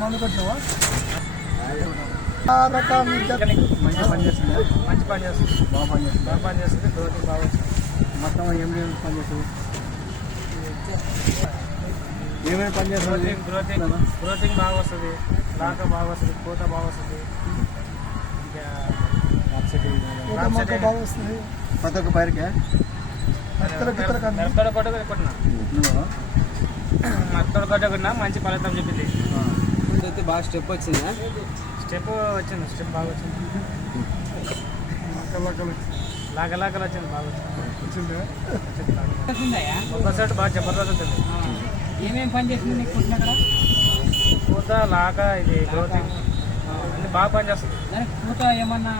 మందు కొట్టినావా? మంచి పని చేస్తుంది. బాగా పని చేస్తుంది. గ్రోతింగ్ బాగా వస్తుంది. మొత్తం ఏమేమి పని చేస్తుంది? ఏమేమి పని చేస్తుంది? గ్రోతింగ్ బాగా వస్తుంది. లాక బాగా వస్తుంది. పూత బాగా వస్తుంది. బాగా వస్తుంది. ప్రతి ఒక్క పైరుకే మత్తడు కొట్టకున్నా మంచి ఫలితం చెప్పింది. అయితే బాగా స్టెప్ వచ్చిందా? స్టెప్ బాగా వచ్చింది. లాగలాగలు వచ్చింది. బాగా వచ్చింది. ఒక సైడ్ బాగా జబర్దస్త్ వచ్చింది. ఏమేమి పని చేసింది నీకు పుట్టిన? పూత లాక ఇది గ్రోతింగ్ అన్ని బాగా పని చేస్తుంది. దానికి పూత ఏమన్నా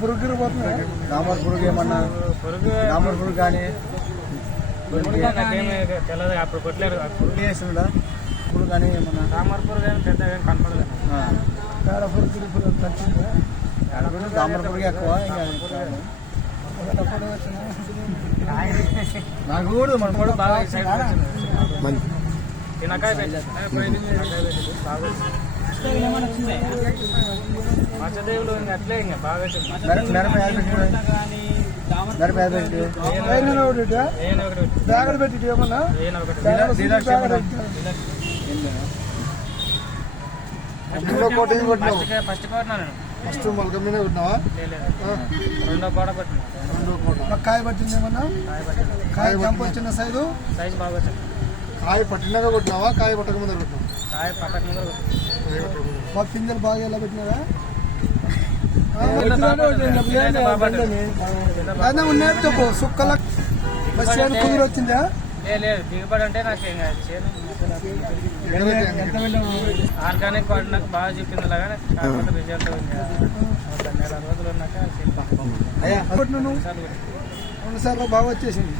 పురుగు పోతుంది. దామర్ పురుగు ఏమన్నా దామర్ పురుగు కానీ తెల్లదు. అప్పుడు కొట్టలేరు. పురుగు వేస్తుందా? పురుగు కానీ ఏమన్నా దామర్ పురుగు కానీ పెద్ద ఏం కనపడదు. దామర్ పురుగు ఎక్కువ. నాకు కూడా మన కూడా బాగా తినకాయ బాగా మచ్చదేవులు అట్లే ఇంకా బాగా ఫస్ట్ కొట్టినా. ఫస్ట్ మొలక మీద కొట్టినావా? రెండో కోట కొట్టినా. కాయ పట్టింది ఏమన్నా? కాయ జంప్ వచ్చిన సైజు బాగా వచ్చింది. కాయ పట్టినాక కొట్టినావా? కాయ పట్టక ముందర కొట్టినావా? కాయ పట్టక ముందర బాగా పిందెలు బాగా ఎలా పెట్టినారా? ఉన్నాయి చెప్పు. సుక్కల కుదిరి వచ్చిందా? లేదు దిగుబడి అంటే నాకు ఆర్గానిక్ వాడినాక బాగా చెప్పింది. లాగా కాకపోతే రిజల్ట్ నెల రోజులు ఉన్నాక రెండు సార్లు బాగా వచ్చేసింది.